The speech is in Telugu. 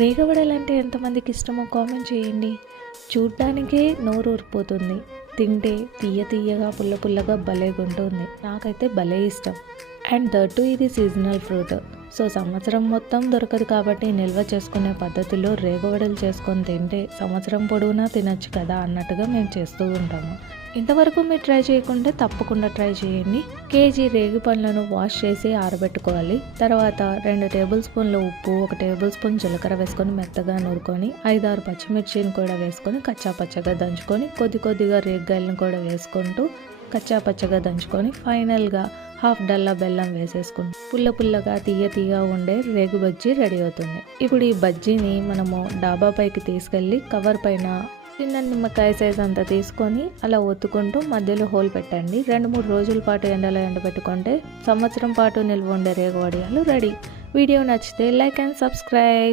రేగవడలంటే ఎంతమందికి ఇష్టమో కామెంట్ చేయండి. చూడ్డానికే నోరు ఊరిపోతుంది, తింటే తీయ తీయగా పుల్ల పుల్లగా భలేగుంటుంది. నాకైతే భలే ఇష్టం. అండ్ దట్టు ఇది సీజనల్ ఫ్రూట్. సో సంవత్సరం మొత్తం దొరకదు కాబట్టి నిల్వ చేసుకునే పద్ధతిలో రేగవడలు చేసుకొని తింటే సంవత్సరం పొడవునా తినచ్చు కదా అన్నట్టుగా మేము చేస్తూ ఉంటాము. ఇంతవరకు మీరు ట్రై చేయకుంటే తప్పకుండా ట్రై చేయండి. కేజీ రేగి పండ్లను వాష్ చేసి ఆరబెట్టుకోవాలి. తర్వాత 2 టేబుల్ స్పూన్ల ఉప్పు, 1 టేబుల్ స్పూన్ జీలకర్ర వేసుకొని మెత్తగా నూరుకొని 5-6 పచ్చిమిర్చిని కూడా వేసుకొని కచ్చా పచ్చగా దంచుకొని కొద్ది కొద్దిగా రేగికాయలను కూడా వేసుకుంటూ కచ్చా పచ్చగా దంచుకొని ఫైనల్గా హాఫ్ డల్లా బెల్లం వేసేసుకుంటాం. పుల్ల పుల్లగా తీయ తీయగా ఉండే రేగు బజ్జీ రెడీ అవుతుంది. ఇప్పుడు ఈ బజ్జీని మనము డాబా పైకి తీసుకెళ్ళి కవర్ పైన చిన్న నిమ్మకాయ సైజ్ అంతా తీసుకొని అలా ఒత్తుకుంటూ మధ్యలో హోల్ పెట్టండి. 2-3 రోజుల పాటు ఎండలో ఎండబెట్టుకుంటే సంవత్సరం పాటు నిల్వ ఉండే రేగు వడియాలు రెడీ. వీడియో నచ్చితే లైక్ అండ్ సబ్స్క్రైబ్.